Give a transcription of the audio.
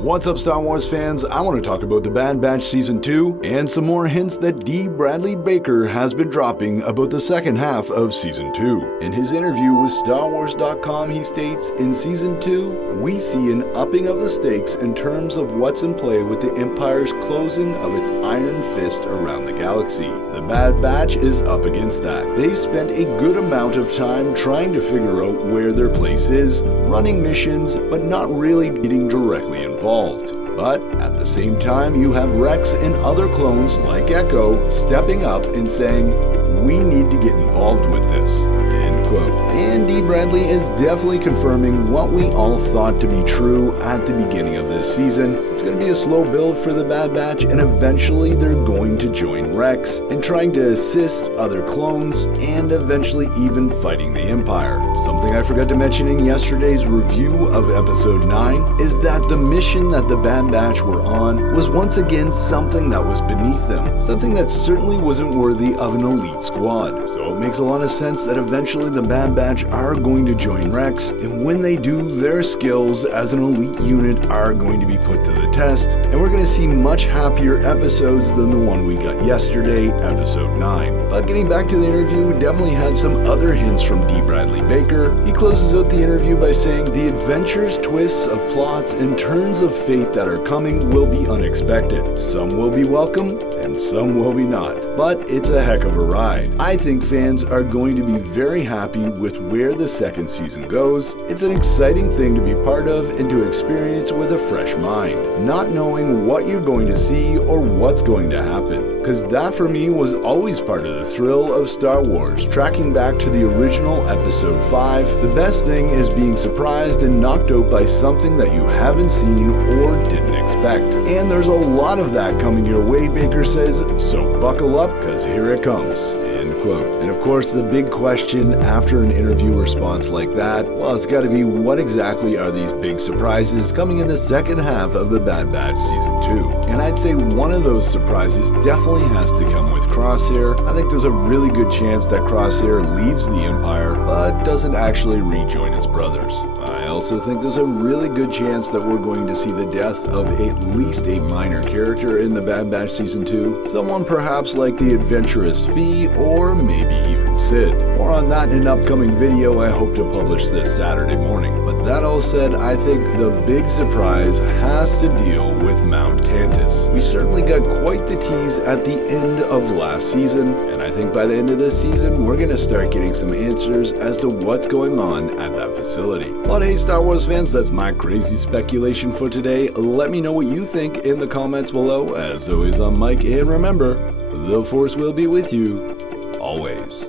What's up, Star Wars fans? I want to talk about The Bad Batch Season 2 and some more hints that D. Bradley Baker has been dropping about the second half of Season 2. In his interview with StarWars.com, he states, in Season 2, we see an upping of the stakes in terms of what's in play with the Empire's closing of its iron fist around the galaxy. The Bad Batch is up against that. They've spent a good amount of time trying to figure out where their place is, running missions, but not really getting directly involved. But at the same time, you have Rex and other clones like Echo stepping up and saying, we need to get involved with this. End quote. And D. Bradley is definitely confirming what we all thought to be true at the beginning of this season. It's going to be a slow build for the Bad Batch, and eventually they're going to join Rex in trying to assist other clones and eventually even fighting the Empire. Something I forgot to mention in yesterday's review of Episode 9 is that the mission that the Bad Batch were on was once again something that was beneath them, something that certainly wasn't worthy of an elite squad. So it makes a lot of sense that eventually the Bad Batch are going to join Rex, and when they do, their skills as an elite unit are going to be put to the test, and we're going to see much happier episodes than the one we got yesterday, Episode 9. But getting back to the interview, definitely had some other hints from D. Bradley Baker. He closes out the interview by saying, the adventures, twists of plots, and turns of fate that are coming will be unexpected. Some will be welcome, and some will be not. But it's a heck of a ride. I think fans are going to be very happy with where the second season goes. It's an exciting thing to be part of and to experience with a fresh mind, not knowing what you're going to see or what's going to happen. Because that for me was always part of the thrill of Star Wars, tracking back to the original Episode 5. The best thing is being surprised and knocked out by something that you haven't seen or didn't expect. And there's a lot of that coming your way, Baker says, so buckle up, because here it comes. End quote. And of course, the big question after an interview response like that, well, it's got to be, what exactly are these big surprises coming in the second half of the Bad Batch Season 2? And I'd say one of those surprises definitely has to come with Crosshair. I think there's a really good chance that Crosshair leaves the Empire, but doesn't actually rejoin his brothers. I also think there's a really good chance that we're going to see the death of at least a minor character in the Bad Batch Season 2. Someone perhaps like the adventurous Fee, or maybe even Sid. More on that in an upcoming video I hope to publish this Saturday morning. But that all said, I think the big surprise has to deal with Mount Tantiss. We certainly got quite the tease at the end of last season, and I think by the end of this season, we're going to start getting some answers as to what's going on at that facility. But hey, Star Wars fans, that's my crazy speculation for today. Let me know what you think in the comments below. As always, I'm Mike, and remember, the Force will be with you always.